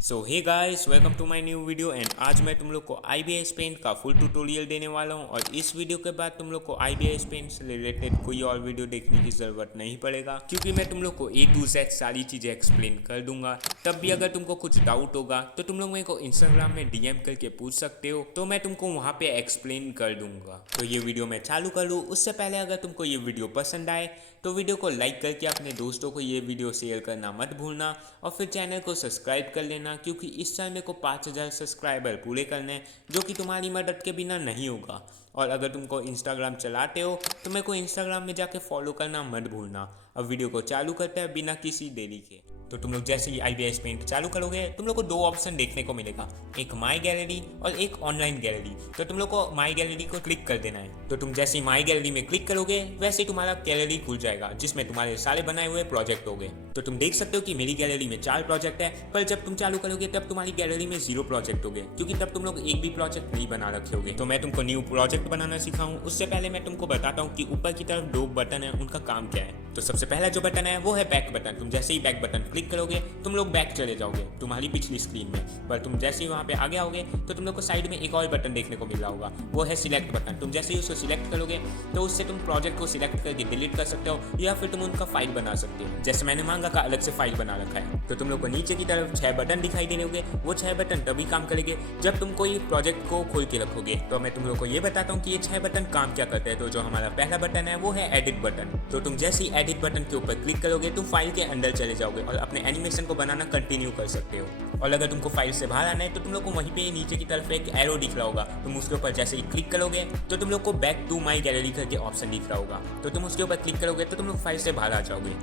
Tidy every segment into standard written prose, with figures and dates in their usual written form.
So hey guys, welcome to my new video. And आज मैं तुम लोग को IBS पेंट का फुल ट्यूटोरियल देने वाला हूं। और इस वीडियो के बाद तुम लोग को IBS पेंट से रिलेटेड कोई और वीडियो देखने की ज़रूरत नहीं पड़ेगा, क्योंकि मैं तुम लोग को A to Z सारी चीज़ें एक्सप्लेन कर दूंगा। तब भी अगर तुमको कुछ डाउट होगा तो तुम लोग मेरे को इंस्टाग्राम में DM करके पूछ सकते हो, तो मैं तुमको वहाँ पे एक्सप्लेन कर दूंगा। तो ये वीडियो मैं चालू कर लूँ उससे पहले अगर तुमको ये वीडियो पसंद आए तो वीडियो को लाइक करके अपने दोस्तों को ये वीडियो शेयर करना मत भूलना, और फिर चैनल को सब्सक्राइब कर लेना, क्योंकि इस साल मेरे को 5000 सब्सक्राइबर पूरे करने हैं, जो कि तुम्हारी मदद के बिना नहीं होगा। और अगर तुमको इंस्टाग्राम चलाते हो तो मेरे को इंस्टाग्राम में जाके फॉलो करना मत भूलना। अब वीडियो को चालू करते हैं बिना किसी देरी के। तो तुम लोग जैसे ही IBS पेंट चालू करोगे तुम लोग को दो ऑप्शन देखने को मिलेगा, एक माई गैलरी और एक ऑनलाइन गैलरी। तो तुम लोग को माई गैलरी को क्लिक कर देना है। तो तुम जैसे ही माई गैलरी में क्लिक करोगे वैसे ही तुम्हारा गैलरी खुल जाएगा, जिसमें तुम्हारे सारे बनाए हुए प्रोजेक्ट होंगे। तो तुम देख सकते हो कि मेरी गैलरी में 4 प्रोजेक्ट है, पर जब तुम चालू करोगे तब तुम्हारी गैलरी में 0 प्रोजेक्ट होंगे, क्योंकि तब तुम लोग एक भी प्रोजेक्ट नहीं बना रखे होगे। तो मैं तुमको न्यू प्रोजेक्ट बनाना सिखाऊं उससे पहले मैं तुमको बताता हूँ कि ऊपर की तरफ 2 बटन है, उनका काम क्या है। तो सबसे पहला जो बटन है वो है बैक बटन। तुम जैसे ही बैक बटन क्लिक करोगे तुम लोग बैक चले जाओगे तुम्हारी पिछली स्क्रीन में। पर तुम जैसे ही वहाँ पे आगे आओगे तो तुम लोग को साइड में एक और बटन देखने को मिल रहा होगा, वो है सिलेक्ट बटन। तुम जैसे ही उसको सिलेक्ट करोगे तो उससे तुम प्रोजेक्ट को सिलेक्ट करके डिलीट कर सकते हो, या फिर तुम उनका फाइल बना सकते हो। जैसे मैंने मांगा का अलग से फाइल बना रखा है। तो तुम लोग को नीचे की तरफ 6 बटन दिखाई देने होंगे। वो 6 बटन तभी काम करेंगे जब तुम कोई प्रोजेक्ट को खोल के रखोगे। तो मैं तुम लोग को ये बताता हूँ कि ये 6 बटन काम क्या करते हैं। तो जो हमारा पहला बटन है वो है एडिट बटन। तो तुम जैसे ही एडिट बटन के ऊपर क्लिक करोगे तुम फाइल के अंदर चले जाओगे और अपने एनिमेशन को बनाना कंटिन्यू कर सकते हो। और अगर तुमको फाइल से बाहर आना है तो तुम लोग को वहीं पे नीचे की तरफ एक एरो दिख रहा होगा। तुम उसके ऊपर जैसे ही क्लिक करोगे तो तुम लोग को बैक टू माई गैलरी करके ऑप्शन दिख रहा होगा। तो तुम उसके ऊपर क्लिक करोगे तो तुम लोग फाइल से बाहर आ जाओगे।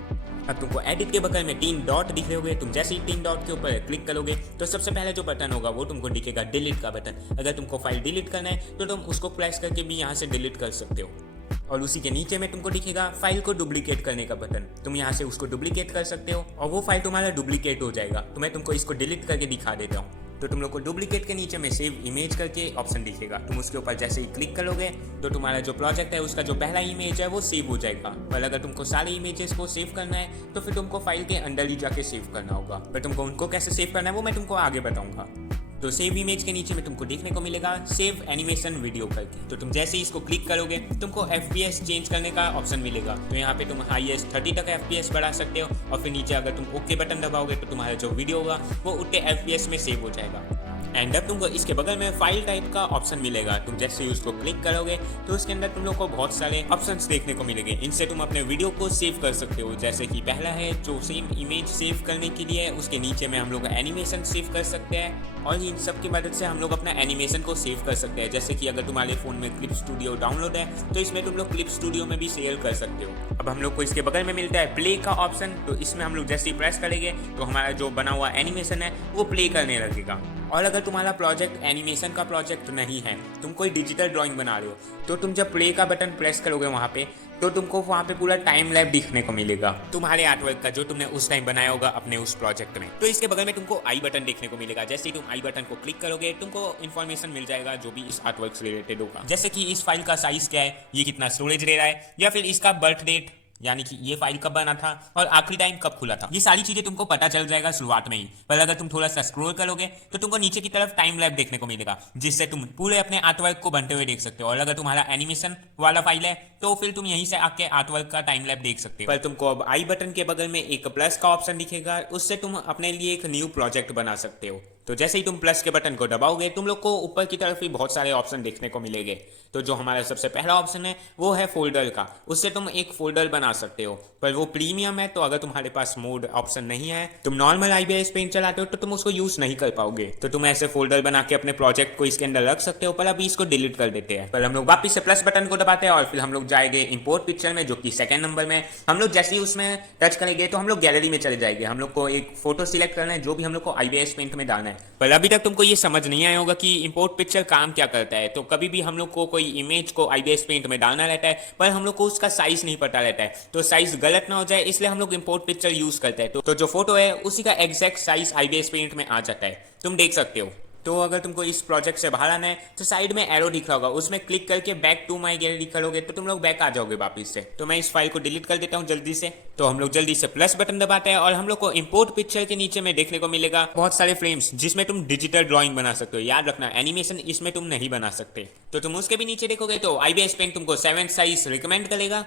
अब तुमको एडिट के बगल में 3 डॉट दिख रहे होंगे। तुम जैसे ही 3 डॉट के ऊपर क्लिक करोगे तो सबसे पहले जो बटन होगा वो तुमको दिखेगा डिलीट का बटन। अगर तुमको फाइल डिलीट करना है तो तुम उसको प्रेस करके भी यहाँ से डिलीट कर सकते हो। और उसी के नीचे में तुमको दिखेगा फाइल को डुप्लीकेट करने का बटन। तुम यहाँ से उसको डुप्लीकेट कर सकते हो और वो फाइल तुम्हारा डुप्लीकेट हो जाएगा। तो मैं तुमको इसको डिलीट करके दिखा देता हूँ। तो तुम लोग को डुप्लीकेट के नीचे में सेव इमेज करके ऑप्शन दिखेगा। तुम उसके ऊपर जैसे ही क्लिक करोगे तो तुम्हारा जो प्रोजेक्ट है उसका जो पहला इमेज है वो सेव हो जाएगा। पर अगर तुमको सारे इमेजेस को सेव करना है तो फिर तुमको फाइल के अंदर ही जाके सेव करना होगा। पर तुमको उनको कैसे सेव करना है वो मैं तुमको आगे बताऊंगा। तो सेव इमेज के नीचे में तुमको देखने को मिलेगा सेव एनिमेशन वीडियो करके। तो तुम जैसे ही इसको क्लिक करोगे तुमको FPS चेंज करने का ऑप्शन मिलेगा। तो यहाँ पे तुम हाईएस्ट 30 तक FPS बढ़ा सकते हो, और फिर नीचे अगर तुम ओके बटन दबाओगे तो तुम्हारा जो वीडियो होगा वो उतने FPS में सेव हो जाएगा। एंड अब तुमको इसके बगल में फाइल टाइप का ऑप्शन मिलेगा। तुम जैसे ही उसको क्लिक करोगे तो उसके अंदर तुम लोग को बहुत सारे ऑप्शंस देखने को मिलेंगे। इनसे तुम अपने वीडियो को सेव कर सकते हो। जैसे कि पहला है जो सेम इमेज सेव करने के लिए है, उसके नीचे में हम लोग एनिमेशन सेव कर सकते हैं, और इन सब की मदद से हम लोग अपना एनिमेशन को सेव कर सकते हैं। जैसे कि अगर तुम्हारे फ़ोन में क्लिप स्टूडियो डाउनलोड है तो इसमें तुम लोग क्लिप स्टूडियो में भी शेयर कर सकते हो। अब हम लोग को इसके बगल में मिलता है प्ले का ऑप्शन। तो इसमें हम लोग जैसे ही प्रेस करेंगे तो हमारा जो बना हुआ एनिमेशन है वो प्ले करने लगेगा। और अगर तुम्हारा प्रोजेक्ट एनिमेशन का प्रोजेक्ट नहीं है, तुम कोई डिजिटल ड्राइंग बना रहे हो, तो तुम जब प्ले का बटन प्रेस करोगे वहाँ पे तो तुमको वहाँ पे पूरा टाइम लैप दिखने को मिलेगा तुम्हारे आर्टवर्क का, जो तुमने उस टाइम बनाया होगा अपने उस प्रोजेक्ट में। तो इसके बगल में तुमको आई बटन देखने को मिलेगा। जैसे ही तुम आई बटन को क्लिक करोगे तुमको इन्फॉर्मेशन मिल जाएगा जो भी इस आर्टवर्क से रिलेटेड होगा। जैसे कि इस फाइल का साइज क्या है, ये कितना स्टोरेज ले रहा है, या फिर इसका बर्थ डेट यानी कि ये फाइल कब बना था और आखिरी टाइम कब खुला था। ये सारी चीजें तुमको पता चल जाएगा शुरुआत में ही। पर अगर तुम थोड़ा सा स्क्रॉल करोगे तो तुमको नीचे की तरफ टाइम लैप देखने को मिलेगा, जिससे तुम पूरे अपने आर्टवर्क को बनते हुए देख सकते हो। और अगर तुम्हारा एनिमेशन वाला फाइल है तो फिर तुम यहीं से आके आर्टवर्क का टाइम लैप देख सकते हो। पर तुमको अब आई बटन के बगल में एक प्लस का ऑप्शन दिखेगा, उससे तुम अपने लिए एक न्यू प्रोजेक्ट बना सकते हो। तो जैसे ही तुम प्लस के बटन को दबाओगे तुम लोग को ऊपर की तरफ ही बहुत सारे ऑप्शन देखने को मिलेंगे। तो जो हमारा सबसे पहला ऑप्शन है वो है फोल्डर का। उससे तुम एक फोल्डर बना सकते हो, पर वो प्रीमियम है। तो अगर तुम्हारे पास मोड ऑप्शन नहीं है, तुम नॉर्मल IBS पेंट चलाते हो तो तुम उसको यूज नहीं कर पाओगे। तो तुम ऐसे फोल्डर बना के अपने प्रोजेक्ट को इसके अंदर रख सकते हो। पर अभी इसको डिलीट कर देते हैं। पर हम लोग वापिस से प्लस बटन को दबाते हैं और फिर हम लोग जाएंगे इंपोर्ट पिक्चर में, जो कि सेकंड नंबर में। हम लोग जैसे ही उसमें टच करेंगे तो हम लोग गैलरी में चले जाएंगे। हम लोग को एक फोटो सिलेक्ट करना है जो भी हम लोग को IBS पेंट में डालना है। पर अभी तक तुमको ये समझ नहीं आया होगा कि इंपोर्ट पिक्चर काम क्या करता है। तो कभी भी हम लोग को कोई इमेज को IBS पेंट में डालना रहता है, पर हम लोग को उसका साइज नहीं पता रहता है। तो साइज गलत ना हो जाए इसलिए हम लोग इंपोर्ट पिक्चर यूज करते हैं। तो जो फोटो है उसी का एग्जैक्ट साइज IBS पेंट में आ जाता है, तुम देख सकते हो। तो अगर तुमको इस प्रोजेक्ट से बाहर आना है तो साइड में एरो दिख रहा होगा, उसमें क्लिक करके बैक टू माई गैलरी करोगे तो तुम लोग बैक आ जाओगे वापस से। तो मैं इस फाइल को डिलीट कर देता हूँ जल्दी से। तो हम लोग जल्दी से प्लस बटन दबाते हैं और हम लोग को इंपोर्ट पिक्चर के नीचे में देखने को मिलेगा बहुत सारे फ्रेम्स जिसमें तुम डिजिटल ड्राइंग बना सकते हो। याद रखना एनिमेशन इसमें तुम नहीं बना सकते। तो तुम उसके भी नीचे देखोगे तो IBS पेंट तुमको 7 साइज रिकमेंड करेगा।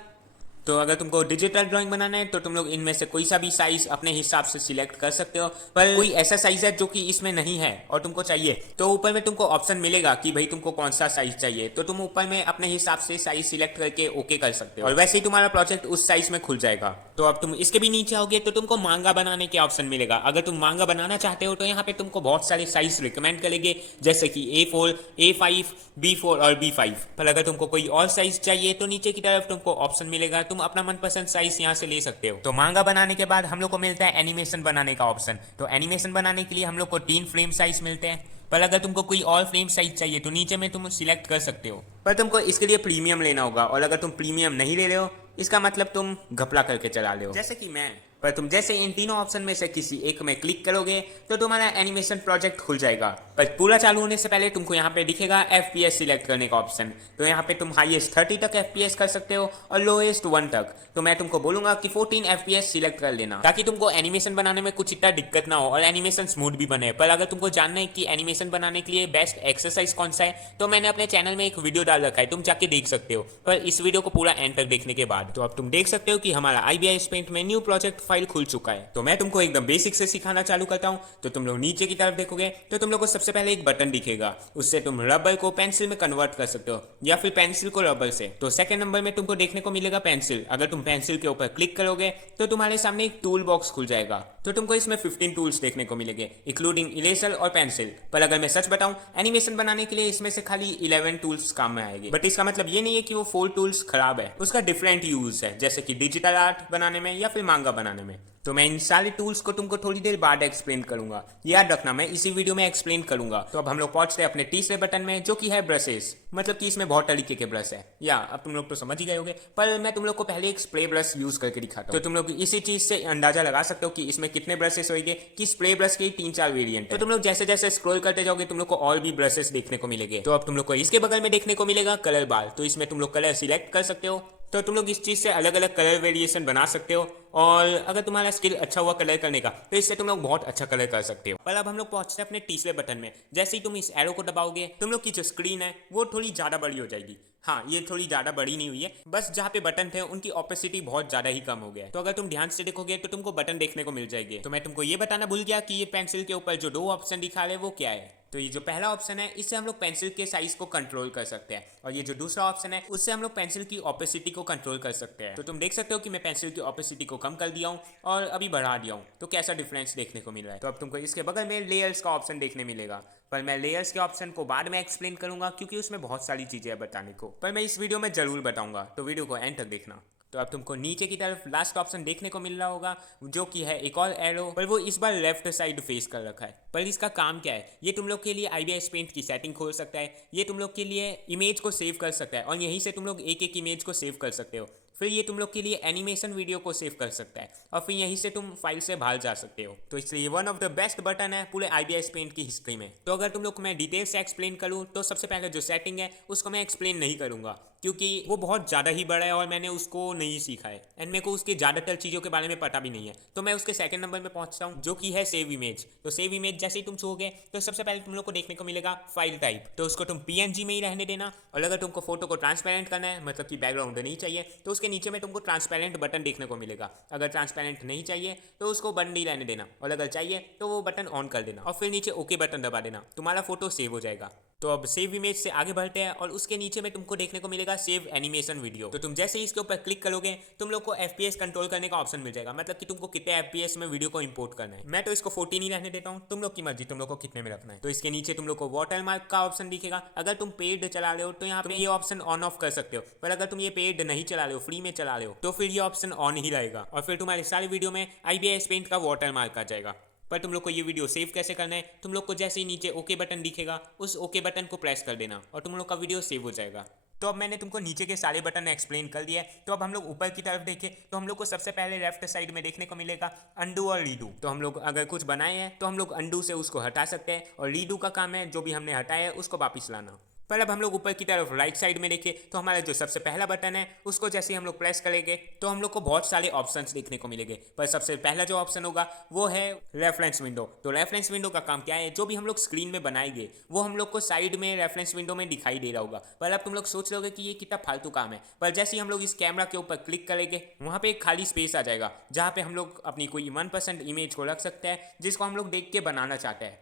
तो अगर तुमको डिजिटल ड्राइंग बनाना है तो तुम लोग इनमें से कोई सा भी साइज अपने हिसाब से सिलेक्ट कर सकते हो, पर कोई ऐसा साइज है जो कि इसमें नहीं है और तुमको चाहिए तो ऊपर में तुमको ऑप्शन मिलेगा कि भाई तुमको कौन सा साइज चाहिए, तो तुम ऊपर में अपने हिसाब से साइज सिलेक्ट करके ओके कर सकते हो और वैसे ही तुम्हारा प्रोजेक्ट उस साइज में खुल जाएगा। तो अब तुम इसके भी नीचे आओगे तो तुमको मांगा बनाने के ऑप्शन मिलेगा। अगर तुम मांगा बनाना चाहते हो तो यहाँ पे तुमको बहुत सारे साइज रिकमेंड करेंगे जैसे कि A4, A5, B4 और B5। पर अगर तुमको कोई और साइज चाहिए तो नीचे की तरफ तुमको ऑप्शन मिलेगा, तुम अपना मनपसंद साइज यहाँ से ले सकते हो। तो मांगा बनाने के बाद हम लोग को मिलता है एनिमेशन बनाने का ऑप्शन। तो एनिमेशन बनाने के लिए हम लोग को 3 फ्रेम साइज मिलते हैं, पर अगर तुमको कोई और फ्रेम साइज चाहिए तो नीचे में तुम सिलेक्ट कर सकते हो, पर तुमको इसके लिए प्रीमियम लेना होगा। और अगर तुम प्रीमियम नहीं ले रहे हो इसका मतलब तुम घपला करके चला रहे हो, जैसे कि मैं। पर तुम जैसे इन तीनों ऑप्शन में से किसी एक में क्लिक करोगे तो तुम्हारा एनिमेशन प्रोजेक्ट खुल जाएगा। पर पूरा चालू होने से पहले तुमको यहाँ पे दिखेगा FPS सिलेक्ट करने का ऑप्शन। तो यहाँ पे तुम हाईएस्ट 30 तक FPS कर सकते हो और लोएस्ट 1 तक। तो मैं तुमको बोलूंगा कि 14 FPS सिलेक्ट कर लेना ताकि तुमको एनिमेशन बनाने में कुछ इतना दिक्कत ना हो और एनिमेशन स्मूथ भी बने। पर अगर तुमको जानना है कि एनिमेशन बनाने के लिए बेस्ट एक्सरसाइज कौन सा है तो मैंने अपने चैनल में एक वीडियो डाल रखा है, तुम जाके देख सकते हो। पर इस वीडियो को पूरा एंड तक देखने के बाद तो अब तुम देख सकते हो कि हमारा IBS पेंट में न्यू प्रोजेक्ट फाइल खुल चुका है। तो मैं तुमको एकदम बेसिक से सिखाना चालू करता हूं। तो तुम लोग नीचे की तरफ देखोगे तो तुम लोग को सबसे पहले एक बटन दिखेगा, उससे तुम रबर को पेंसिल में कन्वर्ट कर सकते हो या फिर पेंसिल को रबर से। तो सेकंड नंबर में तुमको देखने को मिलेगा पेंसिल। अगर तुम पेंसिल के ऊपर क्लिक करोगे तो तुम्हारे सामने एक टूल बॉक्स खुल जाएगा। तो तुमको इसमें 15 टूल्स देखने को मिलेंगे इंक्लूडिंग इरेजर और पेंसिल। पर अगर मैं सच बताऊं एनिमेशन बनाने के लिए इसमें से खाली 11 टूल्स काम में आएंगे। बट इसका मतलब ये नहीं है कि वो 4 टूल्स खराब है, उसका डिफरेंट यूज है, जैसे कि डिजिटल आर्ट बनाने में या फिर मांगा बनाने में। तो मैं इन सारे टूल्स को तुमको थोड़ी देर बाद एक्सप्लेन करूंगा, याद रखना मैं इसी वीडियो में एक्सप्लेन करूंगा। तो अब हम लोग पहुंचते हैं अपने तीसरे बटन में जो कि है ब्रशेस, मतलब कि इसमें बहुत तरीके के ब्रश है। या अब तुम लोग तो समझ ही गए होंगे, पर मैं तुम लोग को पहले एक स्प्रे ब्रश यूज करके दिखाता हूं। तो तुम लोग इसी चीज से अंदाजा लगा सकते हो कि इसमें कितने ब्रशेस होंगे, कि स्प्रे ब्रश के 3-4 वेरिएंट है। तो तुम लोग जैसे जैसे स्क्रॉल करते जाओगे तुम लोग को और भी ब्रशेस देखने को मिलेंगे। तो अब तुम लोग को इसके बगल में देखने को मिलेगा कलर बार। तो इसमें तुम लोग कलर सिलेक्ट कर सकते हो। तो तुम लोग इस चीज से अलग अलग कलर वेरिएशन बना सकते हो और अगर तुम्हारा स्किल अच्छा हुआ कलर करने का तो इससे तुम लोग बहुत अच्छा कलर कर सकते हो। पर अब हम लोग पहुंचते हैं अपने तीसरे बटन में। जैसे ही तुम इस एरो को दबाओगे तुम लोग की जो स्क्रीन है वो थोड़ी ज्यादा बड़ी हो जाएगी। हाँ, ये थोड़ी ज्यादा बड़ी नहीं हुई है, बस जहाँ पे बटन थे उनकी ऑपेसिटी बहुत ज्यादा ही कम हो गया है। तो अगर तुम ध्यान से देखोगे तो तुमको बटन देखने को मिल जाएंगे। तो मैं तुमको ये बताना भूल गया कि ये पेंसिल के ऊपर जो 2 ऑप्शन दिखा रहे हैं वो क्या है। तो ये जो पहला ऑप्शन है इससे हम लोग पेंसिल के साइज को कंट्रोल कर सकते हैं और ये जो दूसरा ऑप्शन है उससे हम लोग पेंसिल की ऑपेसिटी को कंट्रोल कर सकते हैं। तो तुम देख सकते हो कि मैं पेंसिल की ऑपेसिटी को कम कर दिया हूँ और अभी बढ़ा दिया हूँ, तो कैसा डिफरेंस देखने को मिल रहा है। तो अब तुमको इसके बगल में लेयर्स का ऑप्शन देखने मिलेगा, पर मैं लेयर्स के ऑप्शन को बाद में एक्सप्लेन करूंगा क्योंकि उसमें बहुत सारी चीजें हैं बताने को, पर मैं इस वीडियो में जरूर बताऊंगा, तो वीडियो को एंड तक देखना। तो अब तुमको नीचे की तरफ लास्ट ऑप्शन देखने को मिल रहा होगा जो कि है एक और एरो, पर वो इस बार लेफ्ट साइड फेस कर रखा है। पर इसका काम क्या है, ये तुम लोग के लिए IBS पेंट की सेटिंग खोल सकता है, ये तुम लोग के लिए इमेज को सेव कर सकता है और यहीं से तुम लोग एक एक इमेज को सेव कर सकते हो। फिर ये तुम लोग के लिए एनिमेशन वीडियो को सेव कर सकता है और फिर यहीं से तुम फाइल से बाहर जा सकते हो। तो इसलिए one of the best button है पूरे IBS पेंट की हिस्ट्री में। तो अगर तुम लोग को मैं डिटेल से एक्सप्लेन करूँ तो सबसे पहले जो सेटिंग है उसको मैं एक्सप्लेन नहीं करूंगा क्योंकि वो बहुत ज़्यादा ही बड़ा है और मैंने उसको नहीं सीखा है एंड मेरे को उसके ज़्यादातर चीज़ों के बारे में पता भी नहीं है। तो मैं उसके सेकंड नंबर में पहुंचता हूँ जो कि है सेव इमेज। तो सेव इमेज जैसे ही तुम छूओगे तो सबसे पहले तुम लोग को देखने को मिलेगा फाइल टाइप, तो उसको तुम PNG में ही रहने देना। और अगर तुमको फोटो को ट्रांसपेरेंट करना है, मतलब कि बैकग्राउंड नहीं चाहिए, तो उसके नीचे में तुमको ट्रांसपेरेंट बटन देखने को मिलेगा। अगर ट्रांसपेरेंट नहीं चाहिए तो उसको बंद नहीं रहने देना और अगर चाहिए तो वो बटन ऑन कर देना और फिर नीचे ओके बटन दबा देना, तुम्हारा फोटो सेव हो जाएगा। तो अब सेव इमेज से आगे बढ़ते हैं और उसके नीचे में तुमको देखने को मिलेगा सेव एनिमेशन वीडियो। तो तुम जैसे ही इसके ऊपर क्लिक करोगे तुम लोग को FPS कंट्रोल करने का ऑप्शन मिल जाएगा, मतलब कि तुमको कितने FPS में वीडियो को इंपोर्ट करना है। मैं तो इसको 14 ही रहने देता हूँ, तुम लोग की मर्जी, तुम लोग को कितने में रखना है। तो इसके नीचे तुम लोग को वाटरमार्क का ऑप्शन दिखेगा। अगर तुम पेड चला रहे हो तो यहाँ पे ये ऑप्शन ऑन ऑफ कर सकते हो, पर अगर तुम ये पेड नहीं चला रहे हो, फ्री में चला रहे हो, तो फिर ये ऑप्शन ऑन ही रहेगा और फिर तुम्हारे सारे वीडियो में IBS पेंट का वाटरमार्क आ जाएगा। पर तुम लोग को ये वीडियो सेव कैसे करना है, तुम लोग को जैसे ही नीचे ओके बटन दिखेगा उस ओके बटन को प्रेस कर देना और तुम लोग का वीडियो सेव हो जाएगा। तो अब मैंने तुमको नीचे के सारे बटन एक्सप्लेन कर दिया है। तो अब हम लोग ऊपर की तरफ देखें तो हम लोग को सबसे पहले लेफ्ट साइड में देखने को मिलेगा अंडू और रीडू। तो हम लोग अगर कुछ बनाए हैं तो हम लोग अंडू से उसको हटा सकते हैं और रीडू का काम है जो भी हमने हटाया है उसको वापस लाना। पर अब हम लोग ऊपर की तरफ राइट साइड में देखें तो हमारा जो सबसे पहला बटन है उसको जैसे ही हम लोग प्रेस करेंगे तो हम लोग को बहुत सारे ऑप्शंस देखने को मिलेंगे। पर सबसे पहला जो ऑप्शन होगा वो है रेफरेंस विंडो। तो रेफरेंस विंडो का काम क्या है, जो भी हम लोग स्क्रीन में बनाएंगे वो हम लोग को साइड में रेफरेंस विंडो में दिखाई दे रहा होगा। पर अब तुम लोग सोच लोगे कि ये कितना फालतू काम है, पर जैसे ही हम लोग इस कैमरा के ऊपर क्लिक करेंगे वहाँ पे एक खाली स्पेस आ जाएगा जहाँ पे हम लोग अपनी कोई मनपसंद इमेज को रख सकते हैं जिसको हम लोग देख के बनाना चाहते हैं।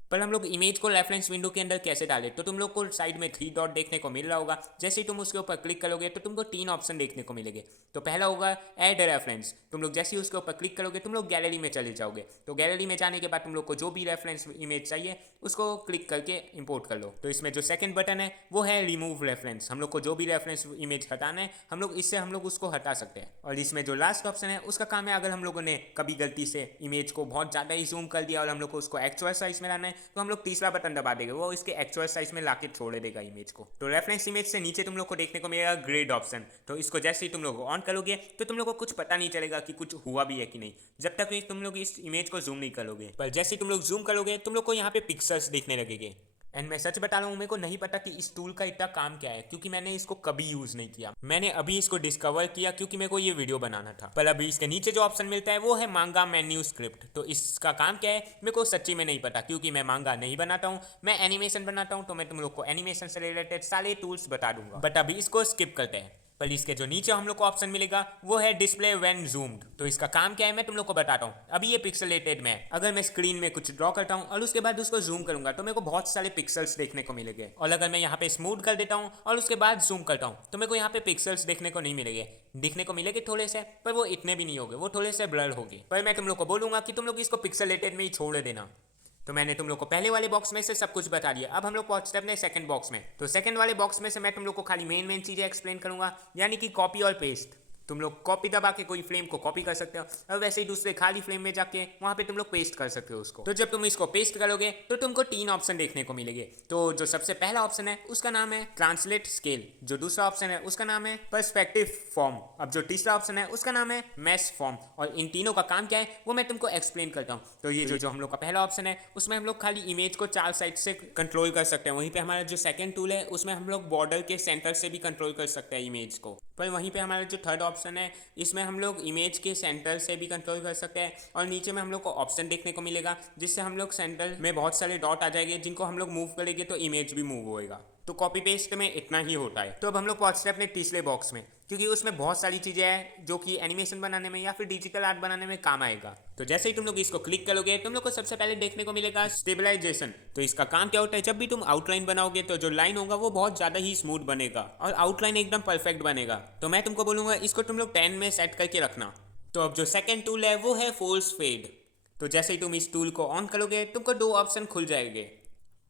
पर हम लोग इमेज को रेफरेंस विंडो के अंदर कैसे डालें, तो तुम लोग को साइड में 3 डॉट देखने को मिल रहा होगा। जैसे ही तुम उसके ऊपर क्लिक करोगे तो तुमको 3 ऑप्शन देखने को मिलेंगे। तो पहला होगा ऐड रेफरेंस। तुम लोग जैसे ही उसके ऊपर क्लिक करोगे तुम लोग गैलरी में चले जाओगे। तो गैलरी में जाने के बाद तुम लोग को जो भी रेफरेंस इमेज चाहिए उसको क्लिक करके इंपोर्ट कर लो। तो इसमें जो सेकंड बटन है वो है रिमूव रेफरेंस। हम लोग को जो भी रेफरेंस इमेज हटाना है हम लोग इससे हम लोग उसको हटा सकते हैं। और इसमें जो लास्ट ऑप्शन है उसका काम है, अगर हम लोगों ने कभी गलती से इमेज को बहुत ज़्यादा ही जूम कर दिया और हम लोग को उसको एक्चुअल साइज में लाना है तो हम लोग तीसरा बटन दबा देगा, वो इसके एक्चुअल साइज में लाके छोड़ देगा इमेज को। तो रेफरेंस इमेज से नीचे तुम लोग को देखने को मिलेगा ग्रेड ऑप्शन। तो इसको जैसे ही तुम लोग ऑन करोगे तो तुम लोग को कुछ पता नहीं चलेगा कि कुछ हुआ भी है कि नहीं, जब तक तुम लोग इस इमेज को जूम नहीं करोगे। पर जैसे ही तुम लोग जूम करोगे तुम लोग को यहाँ पे पिक्सल्स देखने लगेंगे। एंड मैं सच बता रहा हूँ, मेरे को नहीं पता कि इस टूल का इतना काम क्या है क्योंकि मैंने इसको कभी यूज़ नहीं किया। मैंने अभी इसको डिस्कवर किया क्योंकि मेरे को ये वीडियो बनाना था। पर अभी इसके नीचे जो ऑप्शन मिलता है वो है मांगा मेन्यू स्क्रिप्ट। तो इसका काम क्या है मेरे को सच्ची में नहीं पता क्योंकि मैं मांगा नहीं बनाता हूँ, मैं एनिमेशन बनाता हूँ। तो मैं तुम लोग को एनिमेशन से रिलेटेड सारे टूल्स बता दूंगा, बट अभी इसको स्किप करते हैं। पर इसके जो नीचे हम लोग को ऑप्शन मिलेगा वो है डिस्प्ले व्हेन जूम्ड। तो इसका काम क्या है मैं तुम लोग को बताता हूँ। अभी ये पिक्सेलेटेड में है, अगर मैं स्क्रीन में कुछ ड्रॉ करता हूँ और उसके बाद उसको जूम करूंगा तो मेरे को बहुत सारे पिक्सल्स देखने को मिलेंगे। और अगर मैं यहाँ पे स्मूथ कर देता हूँ और उसके बाद जूम करता हूँ तो मेरे को यहाँ पे पिक्सल्स देखने को नहीं मिलेंगे। दिखने को मिलेंगे थोड़े से, पर वो इतने भी नहीं होंगे, वो थोड़े से ब्लर होगी। पर मैं तुम लोग को बोलूंगा कि तुम लोग इसको पिक्सेलेटेड में ही छोड़ देना। तो मैंने तुम लोग को पहले वाले बॉक्स में से सब कुछ बता दिया। अब हम लोग पहुंचते हैं अपने सेकंड बॉक्स में। तो सेकंड वाले बॉक्स में से मैं तुम लोग को खाली मेन चीज़ें एक्सप्लेन करूंगा, यानी कि कॉपी और पेस्ट। तुम लोग कॉपी दबा के कोई फ्रेम को कॉपी कर सकते हो और वैसे ही दूसरे खाली फ्रेम में जाके वहाँ पे तुम लोग पेस्ट कर सकते हो उसको। तो जब तुम इसको पेस्ट करोगे तो तुमको 3 ऑप्शन देखने को मिलेंगे। तो जो सबसे पहला ऑप्शन है उसका नाम है ट्रांसलेट स्केल, जो दूसरा ऑप्शन है उसका नाम है पर्सपेक्टिव फॉर्म, अब जो तीसरा ऑप्शन है उसका नाम है मैश फॉर्म। और इन तीनों का काम क्या है वो मैं तुमको एक्सप्लेन करता हूँ। तो ये जो हम लोग का पहला ऑप्शन है उसमें हम लोग खाली इमेज को 4 साइड से कंट्रोल कर सकते हैं। वहीं पे हमारा जो सेकंड टूल है उसमें हम लोग बॉर्डर के सेंटर से भी कंट्रोल कर सकते हैं इमेज को। पर वहीं पे हमारा जो थर्ड ऑप्शन है इसमें हम लोग इमेज के सेंटर से भी कंट्रोल कर सकते हैं। और नीचे में हम लोग को ऑप्शन देखने को मिलेगा जिससे हम लोग सेंटर में बहुत सारे डॉट आ जाएंगे जिनको हम लोग मूव करेंगे तो इमेज भी मूव होएगा। तो कॉपी पेस्ट में इतना ही होता है। तो अब हम लोग पहुंचते हैं अपने तीसरे बॉक्स में, क्योंकि उसमें बहुत सारी चीज़ें हैं जो कि एनिमेशन बनाने में या फिर डिजिटल आर्ट बनाने में काम आएगा। तो जैसे ही तुम लोग इसको क्लिक करोगे तुम लोग को सबसे पहले देखने को मिलेगा स्टेबलाइजेशन। तो इसका काम क्या होता है, जब भी तुम आउटलाइन बनाओगे तो जो लाइन होगा वो बहुत ज़्यादा ही स्मूथ बनेगा और आउटलाइन एकदम परफेक्ट बनेगा। तो मैं तुमको बोलूँगा इसको तुम लोग 10 में सेट करके रखना। तो अब जो सेकेंड टूल है वो है फोर्स फेड। तो जैसे ही तुम इस टूल को ऑन करोगे तुमको 2 ऑप्शन खुल जाएंगे।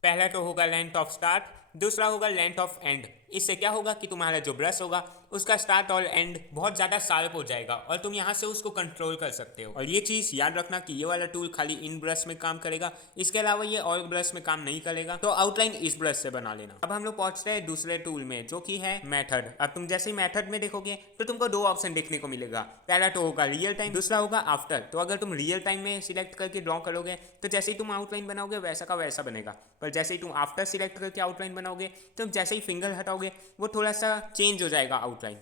पहला तो होगा लेंथ ऑफ स्टार्ट, दूसरा होगा लेंथ ऑफ एंड। इससे क्या होगा कि तुम्हारा जो ब्रश होगा उसका स्टार्ट और एंड बहुत ज़्यादा शार्प हो जाएगा और तुम यहाँ से उसको कंट्रोल कर सकते हो। और ये चीज़ याद रखना कि ये वाला टूल खाली इन ब्रश में काम करेगा, इसके अलावा ये और ब्रश में काम नहीं करेगा। तो आउटलाइन इस ब्रश से बना लेना। अब हम लोग पहुँचते हैं दूसरे टूल में जो कि है मेथड। अब तुम जैसे ही मेथड में देखोगे तो तुमको 2 ऑप्शन देखने को मिलेगा। पहला तो होगा रियल टाइम, दूसरा होगा आफ्टर। तो अगर तुम रियल टाइम में सिलेक्ट करके ड्रॉ करोगे तो जैसे ही तुम आउटलाइन बनाओगे वैसा का वैसा बनेगा। पर जैसे ही तुम आफ्टर सिलेक्ट करके आउटलाइन बनाओगे तुम जैसे ही फिंगर हटाओगे वो थोड़ा सा चेंज हो जाएगा आउटलाइन।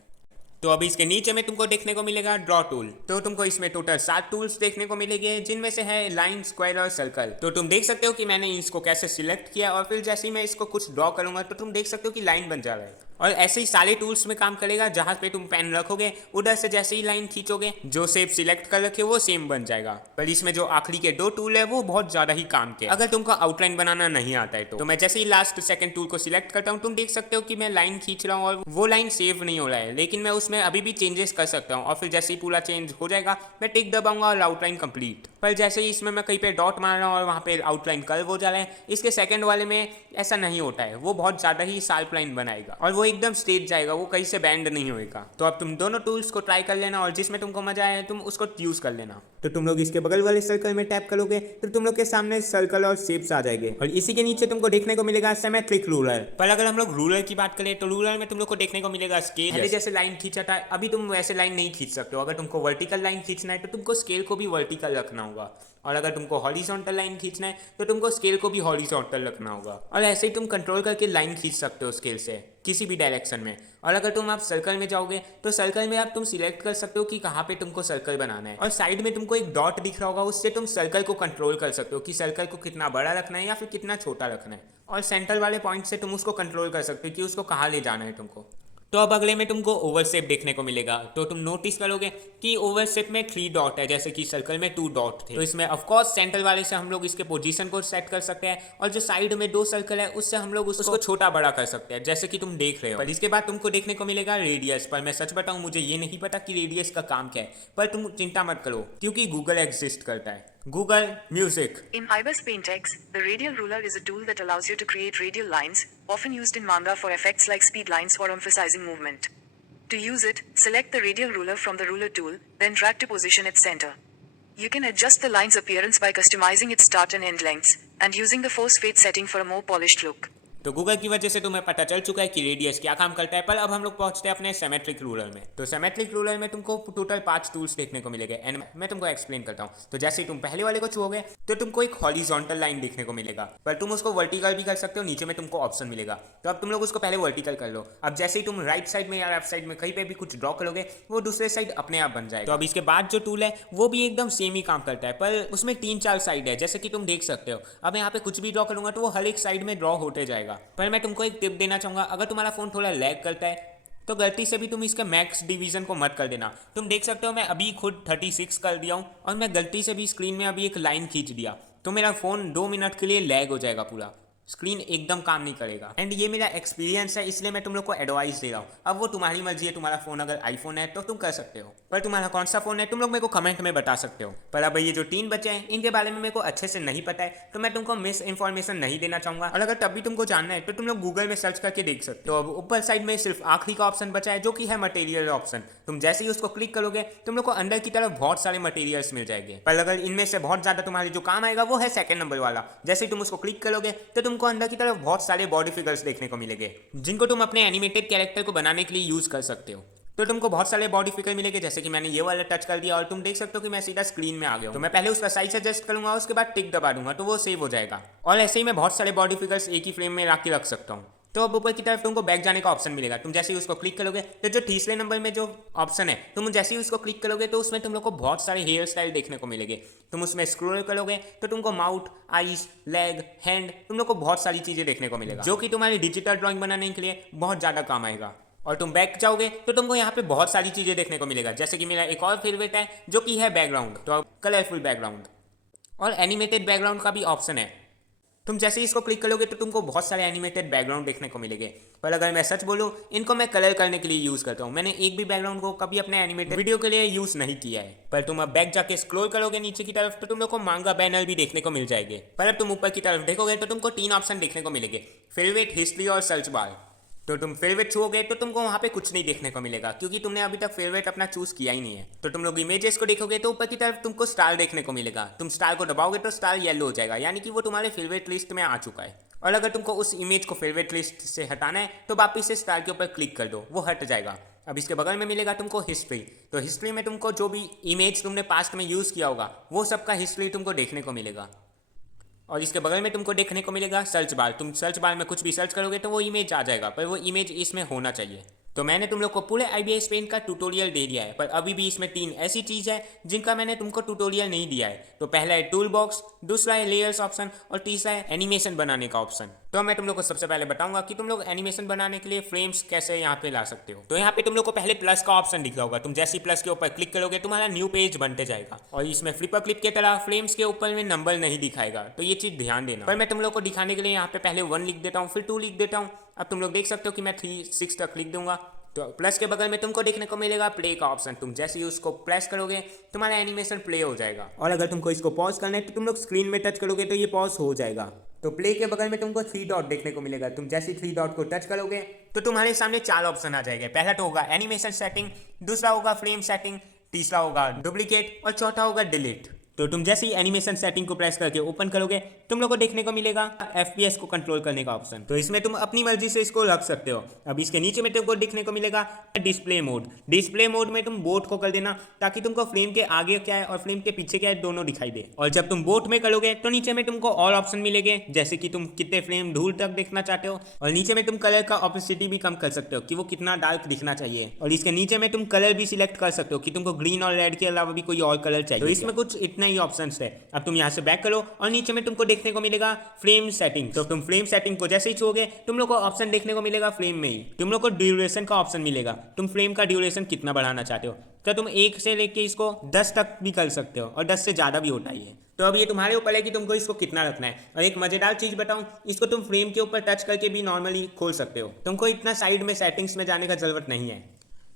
तो अभी इसके नीचे में तुमको देखने को मिलेगा ड्रॉ टूल। तो तुमको इसमें टोटल 7 टूल्स देखने को मिलेंगे जिनमें से है लाइन, स्क्वायर और सर्कल। तो तुम देख सकते हो कि मैंने इसको कैसे सिलेक्ट किया और फिर जैसे ही मैं इसको कुछ ड्रॉ करूंगा तो तुम देख सकते हो कि लाइन बन जा रहा है। और ऐसे ही सारे टूल्स में काम करेगा। जहाँ पे तुम पेन रखोगे उधर से जैसे ही लाइन खींचोगे जो शेप सिलेक्ट कर रखे वो सेम बन जाएगा। पर इसमें जो आखिरी के 2 टूल है वो बहुत ज़्यादा ही काम के, अगर तुमको आउटलाइन बनाना नहीं आता है तो मैं जैसे ही लास्ट सेकंड टूल को सिलेक्ट करता हूँ तुम देख सकते हो कि मैं लाइन खींच रहा हूँ और वो लाइन सेव नहीं हो रहा है, लेकिन मैं उसमें अभी भी चेंजेस कर सकता हूँ। और फिर जैसे ही पूरा चेंज हो जाएगा मैं टिक दबाऊंगा और आउटलाइन कंप्लीट। पर जैसे ही इसमें मैं कहीं पे डॉट मार रहा हूँ और वहाँ पे आउटलाइन कर्व हो जा रहा है, इसके सेकंड वाले में ऐसा नहीं होता है, वो बहुत ज़्यादा ही शार्प लाइन बनाएगा और वो एकदम स्ट्रेट जाएगा, वो कहीं से बैंड नहीं होएगा। तो अब तुम दोनों टूल्स को ट्राई कर लेना और जिसमें तुमको मजा आए तुम उसको यूज कर लेना। तो तुम लोग इसके बगल वाले सर्कल में टैप करोगे तो तुम लोग के सामने सर्कल और शेप्स आ जाएंगे और इसी के नीचे तुमको देखने को मिलेगा सिमेट्रिक रूलर। पर अगर हम लोग रूलर की बात करें तो रूलर में तुम लोग को देखने को मिलेगा स्केल। पहले जैसे लाइन खींचा था, अभी तुम वैसे लाइन नहीं खींच सकते हो। अगर तुमको वर्टिकल लाइन खींचना है तो तुमको स्केल को भी वर्टिकल रखना होगा, और अगर तुमको हॉरिजॉन्टल लाइन खींचना है तो तुमको स्केल को भी हॉरिजॉन्टल रखना होगा। और ऐसे ही तुम कंट्रोल करके लाइन खींच सकते हो स्केल से किसी भी डायरेक्शन में। और अगर तुम आप सर्कल में जाओगे तो सर्कल में आप तुम सिलेक्ट कर सकते हो कि कहाँ पे तुमको सर्कल बनाना है, और साइड में तुमको एक डॉट दिख रहा होगा, उससे तुम सर्कल को कंट्रोल कर सकते हो कि सर्कल को कितना बड़ा रखना है या फिर कितना छोटा रखना है। और सेंटर वाले पॉइंट से तुम उसको कंट्रोल कर सकते हो कि उसको कहाँ ले जाना है तुमको। तो अब अगले में तुमको ओवरशेप देखने को मिलेगा। तो तुम नोटिस करोगे कि ओवरशेप में 3 डॉट है, जैसे कि सर्कल में 2 डॉट थे। तो इसमें ऑफकोर्स सेंटर वाले से हम लोग इसके पोजीशन को सेट कर सकते हैं, और जो साइड में 2 सर्कल है उससे हम लोग उसको छोटा बड़ा कर सकते हैं, जैसे कि तुम देख रहे हो। पर इसके बाद तुमको देखने को मिलेगा रेडियस। पर मैं सच बताऊं, मुझे ये नहीं पता कि रेडियस का काम क्या है, पर तुम चिंता मत करो क्योंकि गूगल एग्जिस्ट करता है। Google Music. In IBIS PaintX, the radial ruler is a tool that allows you to create radial lines, often used in manga for effects like speed lines or emphasizing movement. To use it, select the radial ruler from the ruler tool, then drag to position its center. You can adjust the line's appearance by customizing its start and end lengths, and using the force fade setting for a more polished look. तो Google की वजह से तुम्हें पता चल चुका है कि रेडियस क्या काम करता है। पर अब हम लोग पहुंचते हैं अपने सिमेट्रिक रूलर में। तो सिमेट्रिक रूलर में तुमको टोटल 5 टूल्स देखने को मिलेंगे, एंड मैं तुमको एक्सप्लेन करता हूँ। तो जैसे ही तुम पहले वाले को छुओगे तो तुमको एक हॉरिजॉन्टल लाइन देखने को मिलेगा, पर तुम उसको वर्टिकल भी कर सकते हो, नीचे में तुमको ऑप्शन मिलेगा। तो अब तुम लोग उसको पहले वर्टिकल कर लो। अब जैसे ही तुम राइट साइड में या लेफ्ट साइड में कहीं पे भी कुछ ड्रॉ करोगे वो दूसरे साइड अपने आप बन जाएगा। तो अब इसके बाद जो टूल है वो भी एकदम सेम ही काम करता है, पर उसमें 3-4 साइड है, जैसे कि तुम देख सकते हो। अब यहाँ पे कुछ भी ड्रॉ करूंगा तो वो हर एक साइड में ड्रॉ होते जाएगा। पर मैं तुमको टिप देना चाहूंगा, अगर तुम्हारा फोन थोड़ा लैग करता है तो गलती से भी तुम इसका मैक्स डिवीजन को मत कर देना। तुम देख सकते हो मैं अभी खुद 36 कर दिया हूं, और मैं गलती से भी स्क्रीन में अभी एक लाइन खींच दिया तो मेरा फोन 2 मिनट के लिए लैग हो जाएगा, पूरा स्क्रीन एकदम काम नहीं करेगा। एंड ये मेरा एक्सपीरियंस है, इसलिए मैं तुम लोग को एडवाइस दे रहा हूँ। अब वो तुम्हारी मर्जी है, तुम्हारा फोन अगर आईफोन है तो तुम कर सकते हो, पर तुम्हारा कौन सा फोन है तुम लोग मेरे को कमेंट में बता सकते हो। पर अब ये जो 3 बचे हैं इनके बारे में मेरे को अच्छे से नहीं पता है, तो मैं तुमको मिस इन्फॉर्मेशन नहीं देना चाहूंगा। और अगर तब भी तुमको जानना है तो तुम लोग गूगल में सर्च करके देख सकते हो। अब ऊपर साइड में सिर्फ आखिरी का ऑप्शन बचा है जो कि है मटेरियल ऑप्शन। तुम जैसे ही उसको क्लिक करोगे तुम लोग को अंदर की तरफ बहुत सारे मटेरियल्स मिल जाएंगे, पर अगर इनमें से बहुत ज्यादा तुम्हारे जो काम आएगा वो है सेकंड नंबर वाला। जैसे ही तुम उसको क्लिक करोगे तो तुमको अंदर की तरफ बहुत सारे बॉडी फिगर्स देखने को मिलेंगे, जिनको तुम अपने एनिमेटेड कैरेक्टर को बनाने के लिए यूज कर सकते हो। तो तुमको बहुत सारे बॉडी फिगर मिलेंगे, जैसे कि मैंने ये वाला टच कर दिया और तुम देख सकते हो कि मैं सीधा स्क्रीन में आ गया हूं। तो मैं पहले उसका साइज एडजस्ट करूंगा, उसके बाद टिक दबा दूंगा तो वो सेव हो जाएगा। और ऐसे ही मैं बहुत सारे बॉडी फिगर्स एक ही फ्रेम में रख सकता हूँ। तो अब ऊपर की तरफ तुमको बैक जाने का ऑप्शन मिलेगा। तुम जैसे ही उसको क्लिक करोगे तो जो तीसरे नंबर में जो ऑप्शन है, तुम जैसे ही उसको क्लिक करोगे तो उसमें तुम लोग को बहुत सारे हेयर स्टाइल देखने को मिलेंगे। तुम उसमें स्क्रॉल करोगे तो तुमको माउथ, आईज, लेग, हैंड, तुम लोग को बहुत सारी चीजें देखने को मिलेगा, जो कि तुम्हारी डिजिटल ड्राइंग बनाने के लिए बहुत ज्यादा काम आएगा। और तुम बैक जाओगे तो तुमको यहाँ पे बहुत सारी चीजें देखने को मिलेगा, जैसे कि मेरा एक और फेवरेट है जो कि है बैकग्राउंड। तो कलरफुल बैकग्राउंड और एनिमेटेड बैकग्राउंड का भी ऑप्शन है। तुम जैसे ही इसको क्लिक करोगे तो तुमको बहुत सारे एनिमेटेड बैकग्राउंड देखने को मिलेंगे। पर अगर मैं सच बोलूं, इनको मैं कलर करने के लिए यूज करता हूं। मैंने एक भी बैकग्राउंड को कभी अपने एनिमेटेड वीडियो के लिए यूज नहीं किया है। पर तुम अब बैक जाके स्क्रॉल करोगे नीचे की तरफ तो तुम लोग को मांगा बैनर भी देखने को मिल जाएंगे। पर अब तुम ऊपर की तरफ देखोगे तो तुमको 3 ऑप्शन देखने को मिलेंगे, फेवरेट, हिस्ट्री और सर्च बार। तो तुम फेवरेट छुओगे तो तुमको वहाँ पे कुछ नहीं देखने को मिलेगा, क्योंकि तुमने अभी तक फेवरेट अपना चूज किया ही नहीं है। तो तुम लोग इमेजेस को देखोगे तो ऊपर की तरफ तुमको स्टार देखने को मिलेगा। तुम स्टार को दबाओगे तो स्टार येलो हो जाएगा, यानी कि वो तुम्हारे फेवरेट लिस्ट में आ चुका है। और अगर तुमको उस इमेज को फेवरेट लिस्ट से हटाना है तो वापिस से स्टार के ऊपर क्लिक कर दो, वो हट जाएगा। अब इसके बगल में मिलेगा तुमको हिस्ट्री। तो हिस्ट्री में तुमको जो भी इमेज तुमने पास्ट में यूज किया होगा वो सबका हिस्ट्री तुमको देखने को मिलेगा। और इसके बगल में तुमको देखने को मिलेगा सर्च बार। तुम सर्च बार में कुछ भी सर्च करोगे तो वो इमेज आ जाएगा, पर वो इमेज इसमें होना चाहिए। तो मैंने तुम लोग को पूरे IBIS पेंट का ट्यूटोरियल दे दिया है, पर अभी भी इसमें 3 ऐसी चीज है जिनका मैंने तुमको ट्यूटोरियल नहीं दिया है। तो पहला है टूल बॉक्स, दूसरा है लेयर्स ऑप्शन और तीसरा है एनिमेशन बनाने का ऑप्शन। तो मैं तुम लोग को सबसे पहले बताऊंगा कि तुम लोग एनिमेशन बनाने के लिए फ्रेम्स कैसे यहाँ पे ला सकते हो। तो यहाँ पे तुम लोग को पहले प्लस का ऑप्शन दिख रहा होगा। तुम जैसे ही प्लस के ऊपर क्लिक करोगे तुम्हारा न्यू पेज बनते जाएगा, और इसमें फ्लिपर क्लिप की तरह फ्रेम्स के ऊपर में नंबर नहीं दिखाएगा, तो ये चीज ध्यान देना। पर मैं तुम लोग को दिखाने के लिए यहाँ पे पहले 1 लिख देता हूँ, फिर 2 लिख देता हूँ। अब तुम लोग देख सकते हो कि मैं 3, 6 तक लिख दूंगा। तो प्लस के बगल में तुमको देखने को मिलेगा प्ले का ऑप्शन। तुम जैसे ही उसको प्रेस करोगे तुम्हारा एनिमेशन प्ले हो जाएगा। और अगर तुमको इसको पॉज करना है तो तुम लोग स्क्रीन में टच करोगे तो ये पॉज हो जाएगा। तो प्ले के बगल में तुमको 3 डॉट देखने को मिलेगा। तुम जैसे 3 डॉट को टच करोगे तो तुम्हारे सामने 4 ऑप्शन आ जाएंगे। पहला तो होगा एनिमेशन सेटिंग, दूसरा होगा फ्रेम सेटिंग, तीसरा होगा डुप्लीकेट और चौथा होगा डिलीट। तो तुम जैसे ही एनिमेशन सेटिंग को प्रेस करके ओपन करोगे तुम लोग को देखने को मिलेगा FPS को कंट्रोल करने का ऑप्शन। तो इसमें तुम अपनी मर्जी से इसको रख सकते हो। अब इसके नीचे में तुमको देखने को मिलेगा डिस्प्ले मोड। डिस्प्ले मोड में तुम बोट को कर देना ताकि तुमको फ्रेम के आगे क्या है और फ्रेम के पीछे क्या है दोनों दिखाई दे। और जब तुम बोट में करोगे तो नीचे में तुमको और ऑप्शन मिलेंगे, जैसे कि तुम कितने फ्रेम दूर तक देखना चाहते हो। और नीचे में तुम कलर का ऑपेसिटी भी कम कर सकते हो कि वो कितना डार्क दिखना चाहिए। और इसके नीचे में तुम कलर भी सिलेक्ट कर सकते हो कि तुमको ग्रीन और रेड के अलावा भी कोई और कलर चाहिए। तो इसमें कुछ इतना ही ऑप्शन है। अब तुम यहाँ से बैक करो और नीचे में तुमको देखने को मिलेगा फ्रेम सेटिंग। तो तुम फ्रेम सेटिंग को जैसे ही छूओगे तुम लोग को ऑप्शन देखने को मिलेगा फ्रेम में ही। तुम लोग को ड्यूरेशन का ऑप्शन मिलेगा। तुम फ्रेम का ड्यूरेशन कितना बढ़ाना चाहते हो, तो तुम 1 से लेके इसको 10 तक भी कर सकते हो और 10 से ज़्यादा भी होता है। तो अब ये तुम्हारे ऊपर है कि तुमको इसको कितना रखना है। और एक मजेदार चीज़ बताऊं, इसको तुम फ्रेम के ऊपर टच करके भी नॉर्मली खोल सकते हो। तुमको इतना साइड में सेटिंग्स में जाने का जरूरत नहीं है।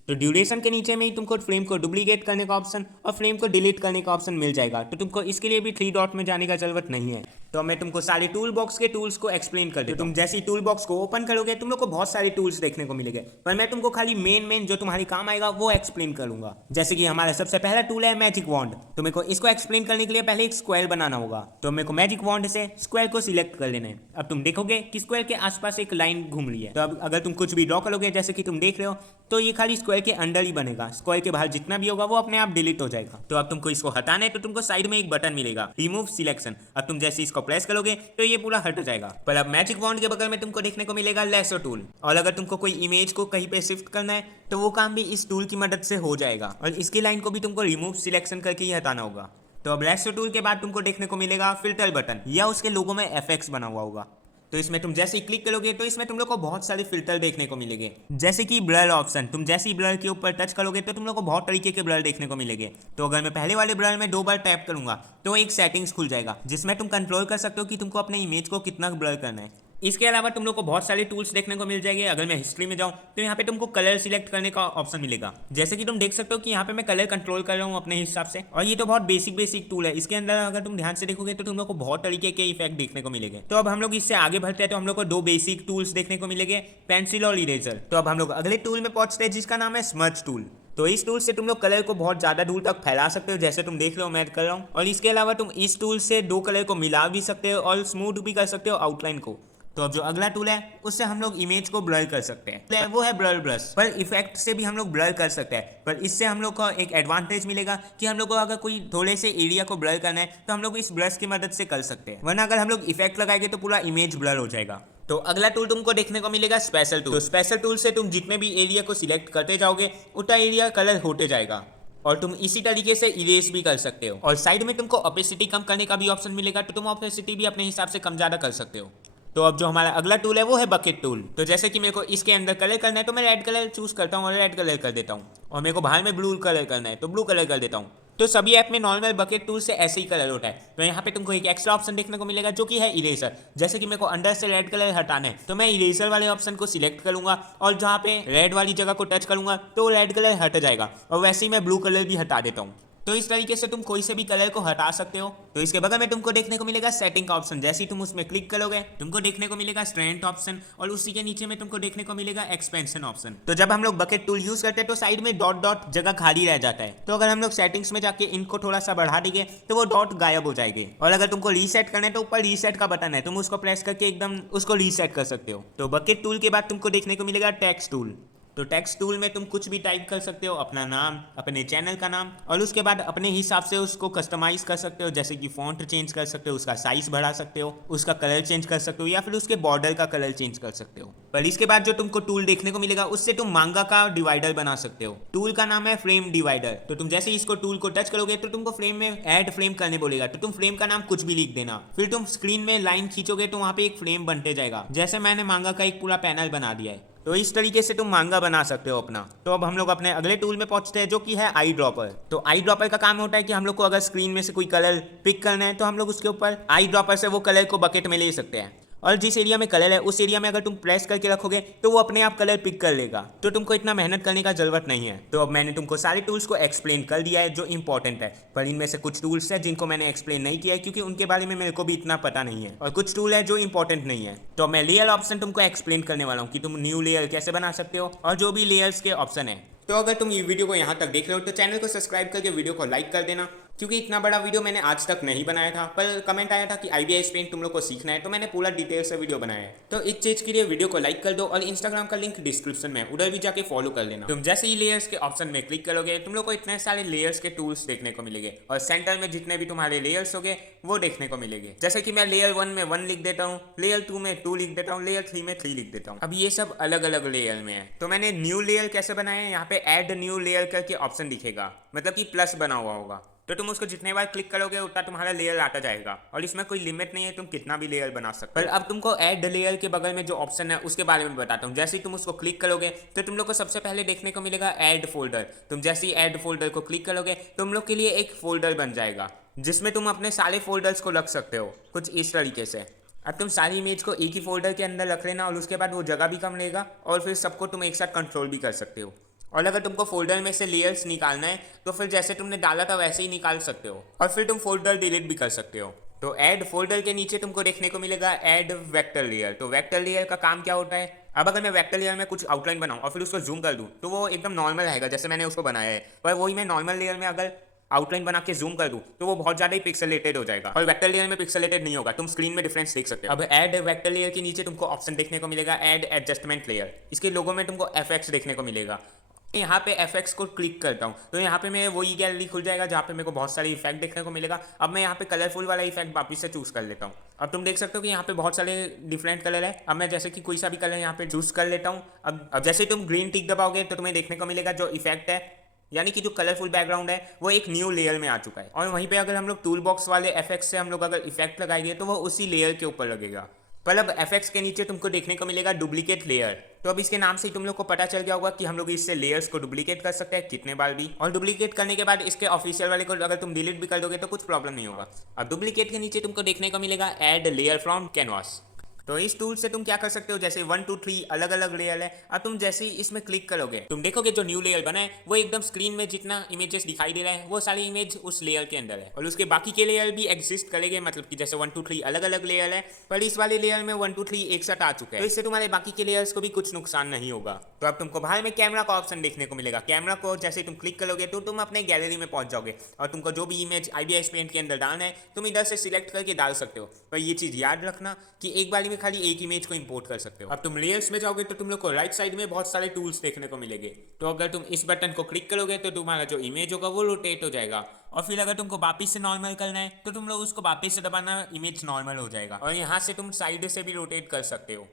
तो ड्यूरेशन के नीचे में ही तुमको फ्रेम को डुप्लीकेट करने का ऑप्शन और फ्रेम को डिलीट करने का ऑप्शन मिल जाएगा। तो तुमको इसके लिए भी 3 डॉट में जाने का जरूरत नहीं है। तो मैं तुमको सारे टूल बॉक्स के टूल्स को एक्सप्लेन कर देता हूं। तुम जैसे ही टूल बॉक्स को ओपन करोगे तुम लोग को बहुत सारे टूल्स देखने को मिलेंगे, पर मैं तुमको खाली मेन जो तुम्हारी काम आएगा वो एक्सप्लेन करूंगा। जैसे कि हमारा सबसे पहला टूल है मैजिक वॉन्ड। तो मेरे को इसको एक्सप्लेन करने के लिए पहले एक स्क्वायर बनाना होगा। तो मेरे को मैजिक वॉन्ड से स्क्वायर को सिलेक्ट कर लेना है। अब तुम देखोगे कि स्क्वायर के आसपास एक लाइन घूम रही है। तो अब अगर तुम कुछ भी ड्रॉ करोगे जैसे कि तुम देख रहे हो तो ये खाली स्क्वायर के अंदर ही बनेगा। स्क्वायर के बाहर जितना भी होगा वो अपने आप डिलीट हो जाएगा। तो अब तुमको इसको हटाना है तो तुमको साइड में एक बटन मिलेगा रिमूव सिलेक्शन। अब तुम जैसे इसको प्रेस करोगे तो ये पूरा हट जाएगा। पर अब मैजिक वॉन्ड के बगल में तुमको देखने को मिलेगा लेसो टूल। और अगर तुमको कोई इमेज को कहीं पे शिफ्ट करना है तो वो काम भी इस टूल की मदद से हो जाएगा। और इसकी लाइन को भी तुमको रिमूव सिलेक्शन करके ही हटाना होगा। तो अब लेसो टूल के बाद तुमको देखने को मिलेगा फिल्टर बटन या उसके लोगो में FX बना हुआ होगा। तो इसमें तुम जैसे ही क्लिक करोगे तो इसमें तुम लोग को बहुत सारे फिल्टर देखने को मिलेंगे, जैसे कि ब्लर ऑप्शन। तुम जैसे ही ब्लर के ऊपर टच करोगे तो तुम लोग को बहुत तरीके के ब्लर देखने को मिलेंगे। तो अगर मैं पहले वाले ब्लर में 2 बार टैप करूंगा तो एक सेटिंग्स खुल जाएगा जिसमें तुम कंट्रोल कर सकते हो कि तुमको अपने इमेज को कितना ब्लर करना है। इसके अलावा तुम लोग को बहुत सारे टूल्स देखने को मिल जाएंगे। अगर मैं हिस्ट्री में जाऊं तो यहाँ पे तुमको कलर सिलेक्ट करने का ऑप्शन मिलेगा। जैसे कि तुम देख सकते हो कि यहाँ पे मैं कलर कंट्रोल कर रहा हूँ अपने हिसाब से। और ये तो बहुत बेसिक टूल है। इसके अंदर अगर तुम ध्यान से देखोगे तो तुम लोग को बहुत तरीके के इफेक्ट देखने को मिलेंगे। तो अब हम लोग इससे आगे बढ़ते हैं तो हम लोग को 2 बेसिक टूल्स देखने को मिलेंगे, पेंसिल और इरेजर। तो अब हम लोग अगले टूल में पहुंचते हैं जिसका नाम है स्मज टूल। तो इस टूल से तुम लोग कलर को बहुत ज़्यादा दूर तक फैला सकते हो, जैसे तुम देख रहे हो मैं कर रहा हूँ। और इसके अलावा तुम इस टूल से 2 कलर को मिला भी सकते हो और स्मूथ भी कर सकते हो आउटलाइन को। तो अब जो अगला टूल है उससे हम लोग इमेज को ब्लर कर सकते हैं, वो है ब्लर ब्रश। पर इफेक्ट से भी हम लोग ब्लर कर सकते हैं, पर इससे हम लोग को एक एडवांटेज मिलेगा कि हम लोग को अगर कोई थोड़े से एरिया को ब्लर करना है तो हम लोग इस ब्रश की मदद से कर सकते हैं, वरना अगर हम लोग इफेक्ट लगाएंगे तो पूरा इमेज ब्लर हो जाएगा। तो अगला टूल तुमको देखने को मिलेगा स्पेशल टूल। तो स्पेशल टूल से तुम जितने भी एरिया को सिलेक्ट करते जाओगे उतना एरिया कलर होते जाएगा और तुम इसी तरीके से इरेज भी कर सकते हो। और साइड में तुमको ऑपेसिटी कम करने का भी ऑप्शन मिलेगा, तो तुम ऑपेसिटी भी अपने हिसाब से कम ज़्यादा कर सकते हो। तो अब जो हमारा अगला टूल है वो है बकेट टूल। तो जैसे कि मेरे को इसके अंदर कलर करना है तो मैं रेड कलर चूज करता हूँ और रेड कलर कर देता हूँ। और मेरे को बाहर में ब्लू कलर करना है तो ब्लू कलर कर देता हूँ। तो सभी ऐप में नॉर्मल बकेट टूल से ऐसे ही कलर होता है। तो यहाँ पे तुमको एक एक्स्ट्रा ऑप्शन देखने को मिलेगा जो कि है इरेजर। जैसे कि मेरे को अंदर से रेड कलर हटाना है तो मैं इरेजर वाले ऑप्शन को सिलेक्ट करूंगा और जहाँ पे रेड वाली जगह को टच करूंगा तो रेड कलर हट जाएगा और वैसे ही मैं ब्लू कलर भी हटा देता हूँ। तो इस तरीके से तुम कोई से भी कलर को हटा सकते हो। तो इसके बगल में तुमको देखने को मिलेगा सेटिंग का ऑप्शन। जैसे ही तुम उसमें क्लिक करोगे तुमको देखने को मिलेगा स्ट्रेंथ ऑप्शन और उसी के नीचे में तुमको देखने को मिलेगा एक्सपेंशन ऑप्शन। तो जब हम लोग बकेट टूल यूज करते हैं तो साइड में डॉट डॉट जगह खाली रह जाता है। तो अगर हम लोग सेटिंग्स में जाके इनको थोड़ा सा बढ़ा देंगे तो वो डॉट गायब हो जाएंगे। और अगर तुमको रीसेट करना है तो ऊपर रीसेट का बटन है, तुम उसको प्रेस करके एकदम उसको रीसेट कर सकते हो। तो बकेट टूल के बाद तुमको देखने को मिलेगा टेक्स्ट टूल। तो टेक्स्ट टूल में तुम कुछ भी टाइप कर सकते हो, अपना नाम, अपने चैनल का नाम, और उसके बाद अपने हिसाब से उसको कस्टमाइज कर सकते हो। जैसे कि फॉन्ट चेंज कर सकते हो, उसका साइज बढ़ा सकते हो, उसका कलर चेंज कर सकते हो या फिर उसके बॉर्डर का कलर चेंज कर सकते हो। पर इसके बाद जो तुमको टूल देखने को मिलेगा उससे तुम मांगा का डिवाइडर बना सकते हो। टूल का नाम है फ्रेम डिवाइडर। तो तुम जैसे इसको टूल को टच करोगे तो तुमको फ्रेम में ऐड फ्रेम करने बोलेगा। तो तुम फ्रेम का नाम कुछ भी लिख देना, फिर तुम स्क्रीन में लाइन खींचोगे तो वहां पे एक फ्रेम बनते जाएगा। जैसे मैंने मांगा का एक पूरा पैनल बना दिया है। तो इस तरीके से तुम मांगा बना सकते हो अपना। तो अब हम लोग अपने अगले टूल में पहुंचते हैं जो कि है आई ड्रॉपर। तो आई ड्रॉपर का काम होता है कि हम लोग को अगर स्क्रीन में से कोई कलर पिक करना है तो हम लोग उसके ऊपर आई ड्रॉपर से वो कलर को बकेट में ले सकते हैं। और जिस एरिया में कलर है उस एरिया में अगर तुम प्रेस करके रखोगे तो वो अपने आप कलर पिक कर लेगा, तो तुमको इतना मेहनत करने का जरूरत नहीं है। तो अब मैंने तुमको सारे टूल्स को एक्सप्लेन कर दिया है जो इंपॉर्टेंट है, पर इनमें से कुछ टूल्स है जिनको मैंने एक्सप्लेन नहीं किया है क्योंकि उनके बारे में मेरे को भी इतना पता नहीं है, और कुछ टूल है जो इंपॉर्टेंट नहीं है। तो मैं लेयर ऑप्शन तुमको एक्सप्लेन करने वाला हूँ कि तुम न्यू लेयर कैसे बना सकते हो और जो भी लेयर्स के ऑप्शन है। तो अगर तुम ये वीडियो को यहाँ तक देख रहे हो तो चैनल को सब्सक्राइब करके वीडियो को लाइक कर देना, क्योंकि इतना बड़ा वीडियो मैंने आज तक नहीं बनाया था, पर कमेंट आया था कि IBIS पेंट तुम लोग को सीखना है, तो मैंने पूरा डिटेल से वीडियो बनाया है। तो इस चीज़ के लिए वीडियो को लाइक कर दो और इंस्टाग्राम का लिंक डिस्क्रिप्शन में, उधर भी जाके फॉलो कर लेना। तुम जैसे ही लेयर्स के ऑप्शन में क्लिक करोगे तुम लोग को इतने सारे लेयर्स के टूल्स देखने को मिलेंगे और सेंटर में जितने भी तुम्हारे लेयर्स होंगे वो देखने को मिलेंगे। जैसे कि मैं लेयर 1 में 1 लिख देता हूँ, लेयर 2 में 2 लिख देता हूँ, लेयर 3 में 3 लिख देता हूँ। अब ये सब अलग अलग लेयर में है। तो मैंने न्यू लेयर कैसे बनाया है, यहाँ पे ऐड न्यू लेयर करके ऑप्शन दिखेगा, मतलब कि प्लस बना हुआ होगा, तो तुम उसको जितने बार क्लिक करोगे उतना तुम्हारा लेयर आता जाएगा और इसमें कोई लिमिट नहीं है, तुम कितना भी लेयर बना सकते हो। पर अब तुमको ऐड लेयर के बगल में जो ऑप्शन है उसके बारे में बताता हूँ। जैसे ही तुम उसको क्लिक करोगे तो तुम लोग को सबसे पहले देखने को मिलेगा ऐड फोल्डर। तुम जैसे ही ऐड फोल्डर को क्लिक करोगे तुम लोग के लिए एक फोल्डर बन जाएगा जिसमें तुम अपने सारे फोल्डर्स को रख सकते हो कुछ इस तरीके से। अब तुम सारी इमेज को एक ही फोल्डर के अंदर रख लेना और उसके बाद वो जगह भी कम लेगा और फिर सबको तुम एक साथ कंट्रोल भी कर सकते हो। और अगर तुमको फोल्डर में से लेयर्स निकालना है तो फिर जैसे तुमने डाला था वैसे ही निकाल सकते हो और फिर तुम फोल्डर डिलीट भी कर सकते हो। तो ऐड फोल्डर के नीचे तुमको देखने को मिलेगा ऐड वेक्टर लेयर। तो वेक्टर लेयर का काम क्या होता है, अब अगर मैं वेक्टर लेयर में कुछ आउटलाइन बनाऊं और फिर उसको जूम कर दूं तो वो एकदम नॉर्मल रहेगा जैसे मैंने उसको बनाया है, पर वही मैं नॉर्मल लेयर में अगर आउटलाइन बना के जूम कर दूं तो वो बहुत ज्यादा ही पिक्सेलेटेड हो जाएगा और वेक्टर लेयर में पिक्सेलेटेड नहीं होगा। तुम स्क्रीन में डिफरेंस देख सकते हो। अब ऐड वेक्टर लेयर के नीचे तुमको ऑप्शन देखने को मिलेगा ऐड एडजस्टमेंट लेयर। इसके लोगो में तुमको FX देखने को मिलेगा। यहाँ पे FX को क्लिक करता हूँ तो यहाँ पे मेरे वही गैलरी खुल जाएगा जहाँ पे मेरे को बहुत सारे इफेक्ट देखने को मिलेगा। अब मैं यहाँ पे कलरफुल वाला इफेक्ट वापस से चूज कर लेता हूँ। अब तुम देख सकते हो कि यहाँ पे बहुत सारे डिफरेंट कलर है। अब मैं जैसे कि कोई सा भी कलर यहाँ पे चूज कर लेता हूँ। अब जैसे ही तुम ग्रीन टिक दबाओगे तो तुम्हें देखने को मिलेगा जो इफेक्ट है, यानी कि जो कलरफुल बैकग्राउंड है वो एक न्यू लेयर में आ चुका है। और वहीं पे अगर हम लोग टूल बॉक्स वाले FX से हम लोग अगर इफेक्ट लगाएंगे तो वो उसी लेयर के ऊपर लगेगा। पर अब FX के नीचे तुमको देखने को मिलेगा डुप्लीकेट लेयर। तो अब इसके नाम से ही तुम लोग को पता चल गया होगा कि हम लोग इससे लेयर्स को डुप्लीकेट कर सकते हैं कितने बार भी, और डुप्लीकेट करने के बाद इसके ऑफिशियल वाले को अगर तुम डिलीट भी कर दोगे तो कुछ प्रॉब्लम नहीं होगा। अब डुप्लीकेट के नीचे तुमको देखने को मिलेगा ऐड लेयर फ्रॉम कैनवास। तो इस टूल से तुम क्या कर सकते हो, जैसे 1 2 3 अलग अलग लेयर है। अब तुम जैसे ही इसमें क्लिक करोगे तुम देखोगे जो न्यू लेयर बना है वो एकदम स्क्रीन में जितना इमेजेस दिखाई दे रहा है वो सारी इमेज उस लेयर के अंदर है और उसके बाकी के लेयर भी एग्जिस्ट करेंगे, मतलब कि जैसे 1 2 3 अलग अलग लेयर है पर इस वाले लेयर में 1 2 3 एक साथ आ चुका है, तो इससे तुम्हारे बाकी के लेयर्स को भी कुछ नुकसान नहीं होगा। तो अब तुमको बाहर में कैमरा का ऑप्शन देखने को मिलेगा। कैमरा को जैसे तुम क्लिक करोगे तो तुम अपने गैलरी में पहुंच जाओगे और तुमको जो भी इमेज IBIS पेंट के अंदर डालना है तुम इधर से सिलेक्ट करके डाल सकते हो। पर ये चीज याद रखना कि एक बार में खाली एक इमेज इंपोर्ट कर सकते हो। अब तुम लेयर्स में जाओगे तो तुम लोग को राइट साइड में बहुत सारे टूल्स देखने को मिलेंगे। तो अगर तुम इस बटन को क्लिक करोगे तो तुम्हारा जो इमेज होगा वो रोटेट हो जाएगा और फिर अगर तुमको वापस से नॉर्मल करना है तो तुम लोग उसको वापस से दबाना, इमेज नॉर्मल हो जाएगा और यहाँ से तुम साइड से भी रोटेट कर सकते हो।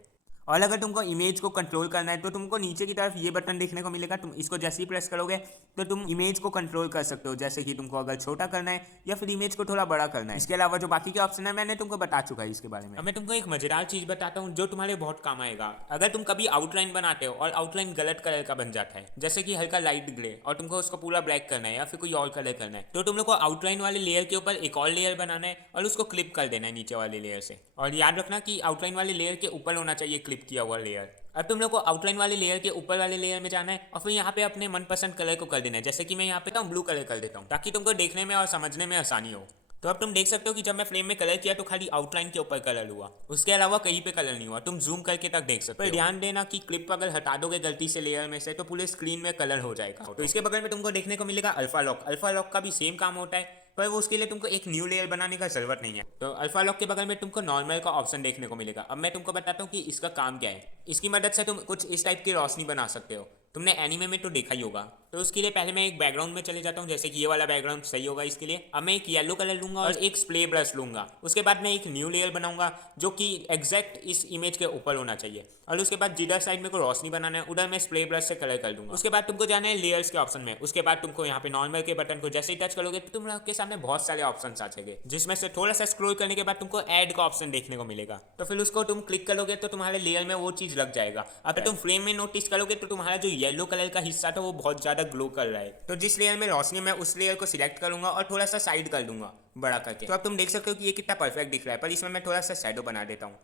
और अगर तुमको इमेज को कंट्रोल करना है तो तुमको नीचे की तरफ ये बटन देखने को मिलेगा। तुम इसको जैसे ही प्रेस करोगे तो तुम इमेज को कंट्रोल कर सकते हो, जैसे कि तुमको अगर छोटा करना है या फिर इमेज को थोड़ा बड़ा करना है। इसके अलावा जो बाकी के ऑप्शन है मैंने तुमको बता चुका है इसके बारे में। अब मैं तुमको एक मजेदार चीज बताता हूँ जो तुम्हारे बहुत काम आएगा। अगर तुम कभी आउटलाइन बनाते हो और आउटलाइन गलत कलर का बन जाता है, जैसे कि हल्का लाइट ग्रे, और तुमको उसको पूरा ब्लैक करना है या फिर कोई और कलर करना है, तो तुम लोग को आउटलाइन वाले लेयर के ऊपर एक और लेयर बनाना है और उसको क्लिप कर देना है नीचे वाले लेयर से। और याद रखना कि आउटलाइन वाले लेयर के ऊपर होना चाहिए क्लिप किया हुआ लेयर। अब तुम लोग को आउटलाइन वाले लेयर के ऊपर वाले लेयर में जाना है और फिर यहाँ पे अपने मनपसंद कलर को कर देना है। जैसे कि मैं यहाँ पे ब्लू कलर कर देता हूँ ताकि तुमको देखने में और समझने में आसानी हो। तो अब तुम देख सकते हो कि जब मैं फ्रेम में कलर किया तो खाली आउटलाइन के ऊपर कलर हुआ, उसके अलावा कहीं पे कलर नहीं हुआ। तुम जूम करके तक देख सकते हो। पर ध्यान देना कि क्लिप अगर हटा दोगे गलती से लेयर में से तो पूरे स्क्रीन में कलर हो जाएगा। तो इसके बगल में तुमको देखने को मिलेगा अल्फा लॉक। अल्फा लॉक का भी सेम काम होता है पर वो उसके लिए तुमको एक न्यू लेयर बनाने का जरूरत नहीं है। तो अल्फा लॉक के बगल में तुमको नॉर्मल का ऑप्शन देखने को मिलेगा। अब मैं तुमको बताता हूँ कि इसका काम क्या है। इसकी मदद से तुम कुछ इस टाइप की रोशनी बना सकते हो। तुमने एनीमे में तो देखा ही होगा। तो उसके लिए पहले मैं एक बैकग्राउंड में चले जाता हूँ, जैसे कि ये वाला बैकग्राउंड सही होगा इसके लिए। अब मैं एक येलो कलर लूंगा और एक स्प्रे ब्रश लूंगा। उसके बाद मैं एक न्यू लेयर बनाऊंगा जो कि एग्जैक्ट इस इमेज के ऊपर होना चाहिए और उसके बाद जिधर साइड में को रोशनी बनाना है उधर मैं स्प्रे ब्रश से कलर कर दूंगा। उसके बाद तुमको जाना है लेयर्स के ऑप्शन में। उसके बाद तुमको यहाँ पे नॉर्मल के बटन को जैसे ही टच करोगे तो तुम लोग के सामने बहुत सारे ऑप्शन आ जाएंगे, जिसमें से थोड़ा सा स्क्रॉल करने के बाद तुमको ऐड का ऑप्शन देखने को मिलेगा। तो फिर उसको तुम क्लिक करोगे तो तुम्हारे लेयर में वो चीज लग जाएगा। अगर तुम फ्रेम में नोटिस करोगे तो तुम्हारा जो येलो कलर का हिस्सा था वो बहुत ज्यादा ग्लो कर रहा है। तो जिस लेयर में रोशनी मैं उस लेयर को सिलेक्ट करूंगा और थोड़ा सा साइड कर दूंगा बड़ा करके। तो अब तुम देख सकते हो कि ये कितना परफेक्ट दिख रहा है, पर इसमें मैं थोड़ा सा शैडो बना देता हूँ।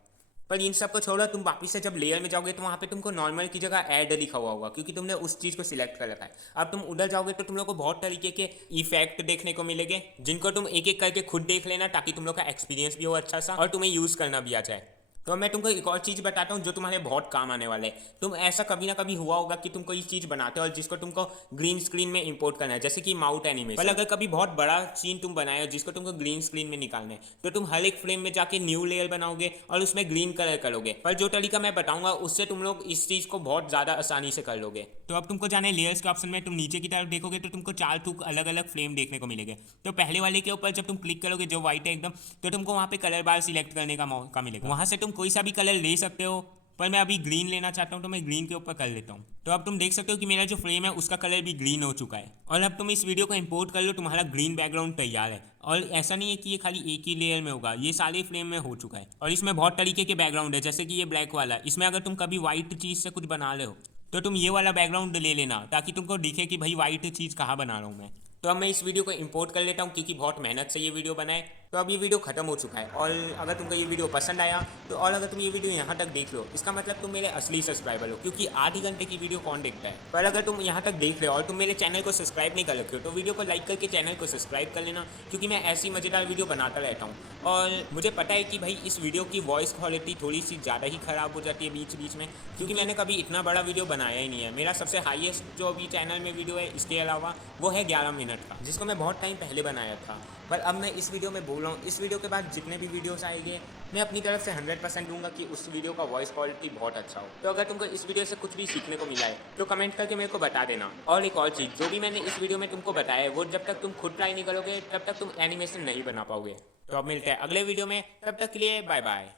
पर इन सब को छोड़ो, तुम वापस से जब लेयर में जाओगे तो वहाँ पे तुमको नॉर्मल की जगह ऐड लिखा हुआ होगा, क्योंकि तुमने उस चीज़ को सिलेक्ट कर रखा है। अब तुम उधर जाओगे तो तुम लोग को बहुत तरीके के इफेक्ट देखने को मिलेंगे, जिनको तुम एक एक करके खुद देख लेना, ताकि तुम लोग का एक्सपीरियंस भी हो अच्छा सा और तुम्हें यूज़ करना भी आ जाए। तो मैं तुमको एक और चीज़ बताता हूँ जो तुम्हारे बहुत काम आने वाले हैं। तुम ऐसा कभी ना कभी हुआ होगा कि तुम कोई चीज़ बनाते हो और जिसको तुमको ग्रीन स्क्रीन में इंपोर्ट करना है, जैसे कि माउथ एनिमेशन। पर अगर कभी बहुत बड़ा सीन तुम बनाए हो जिसको तुमको ग्रीन स्क्रीन में निकालना है, तो तुम हर एक फ्रेम में जाके न्यू लेयर बनाओगे और उसमें ग्रीन कलर करोगे। पर जो तरीका मैं बताऊंगा उससे तुम लोग इस चीज़ को बहुत ज़्यादा आसानी से कर लोगे। तो अब तुमको जाने लेयर्स के ऑप्शन में, तुम नीचे की तरफ देखोगे तो तुमको 4 अलग अलग फ्रेम देखने को मिलेंगे। तो पहले वाले के ऊपर जब तुम क्लिक करोगे, जो व्हाइट है एकदम, तो तुमको वहाँ पे कलर बार सिलेक्ट करने का मौका मिलेगा। वहाँ से तुम कोई सा भी कलर ले सकते हो, पर मैं अभी ग्रीन लेना चाहता हूँ तो मैं ग्रीन के ऊपर कर लेता हूँ। तो अब तुम देख सकते हो कि मेरा जो फ्रेम है उसका कलर भी ग्रीन हो चुका है। और अब तुम इस वीडियो को इंपोर्ट कर लो, तुम्हारा ग्रीन बैकग्राउंड तैयार है। और ऐसा नहीं है कि ये खाली एक ही लेयर में होगा, ये सारे फ्रेम में हो चुका है। और इसमें बहुत तरीके के बैकग्राउंड है, जैसे कि ये ब्लैक वाला। इसमें अगर तुम कभी व्हाइट चीज़ से कुछ बना रहे हो तो तुम ये वाला बैकग्राउंड ले लेना, ताकि तुमको दिखे कि भाई व्हाइट चीज़ कहाँ बना रहा हूँ मैं। तो अब मैं इस वीडियो को इंपोर्ट कर लेता हूँ, क्योंकि बहुत मेहनत से ये वीडियो बनाए। तो अब ये वीडियो खत्म हो चुका है। और अगर तुमको ये वीडियो पसंद आया तो, और अगर तुम ये वीडियो यहाँ तक देख लो, इसका मतलब तुम मेरे असली सब्सक्राइबर हो, क्योंकि आधी घंटे की वीडियो कौन देखता है। पर अगर तुम यहाँ तक देख रहे हो और तुम मेरे चैनल को सब्सक्राइब नहीं कर रखे हो, तो वीडियो को लाइक करके चैनल को सब्सक्राइब कर लेना, क्योंकि मैं ऐसी मज़ेदार वीडियो बनाता रहता हूँ। और मुझे पता है कि भाई इस वीडियो की वॉइस क्वालिटी थोड़ी सी ज़्यादा ही ख़राब हो जाती है बीच बीच में, क्योंकि मैंने कभी इतना बड़ा वीडियो बनाया ही नहीं है। मेरा सबसे हाईएस्ट जो अभी चैनल में वीडियो है इसके अलावा, वो है 11 मिनट का, जिसको मैं बहुत टाइम पहले बनाया था। पर अब मैं इस वीडियो में बोल रहा हूँ, इस वीडियो के बाद जितने भी वीडियोस आएंगे, मैं अपनी तरफ से 100% दूंगा कि उस वीडियो का वॉइस क्वालिटी बहुत अच्छा हो। तो अगर तुमको इस वीडियो से कुछ भी सीखने को मिला है तो कमेंट करके मेरे को बता देना। और एक और चीज़, जो भी मैंने इस वीडियो में तुमको बताया है, वो जब तक तुम खुद ट्राई नहीं करोगे तब तक तुम एनिमेशन नहीं बना पाओगे। तो अब मिलते हैं अगले वीडियो में, तब तक के लिए बाय बाय।